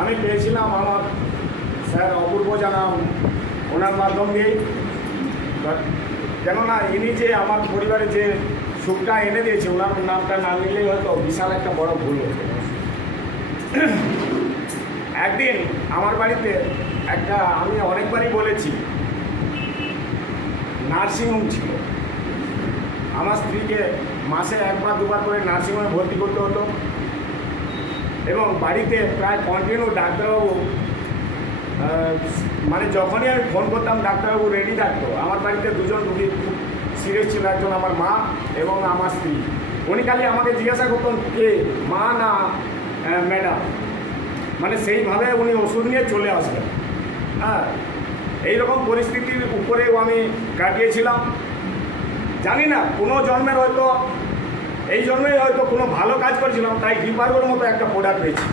আমি পেয়েছিলাম আমার স্যার অপূর্ব জানা ওনার মাধ্যম দিয়েই। কেননা ইনি যে আমার পরিবারে যে সুখটা এনে দিয়েছে, ওনার নামটা না নিলেই হয়তো বিশাল একটা বড় ভুল হতো। একদিন আমার বাড়িতে একটা, আমি অনেকবারই বলেছি, নার্সিংহোম ছিল। আমার স্ত্রীকে মাসে একবার দুবার করে নার্সিংহোমে ভর্তি করতে হতো এবং বাড়িতে প্রায় কন্টিনিউ ডাক্তারবাবু, মানে যখনই আমি ফোন করতাম ডাক্তারবাবু রেডি থাকতো। আমার বাড়িতে দুজন রুগী খুব সিরিয়াস ছিল, একজন আমার মা এবং আমার স্ত্রী। উনি খালি আমাকে জিজ্ঞাসা করতেন কে, মা না ম্যাডাম, মানে সেইভাবে উনি ওষুধ নিয়ে চলে আসবেন। হ্যাঁ, এইরকম পরিস্থিতির উপরেও আমি কাটিয়েছিলাম। জানি না কোনো জন্মের হয়তো, এই জন্মেই হয়তো কোনো ভালো কাজ করেছিলাম, তাই ডিপার্গোর মতো একটা প্রোডাক্ট পেয়েছি।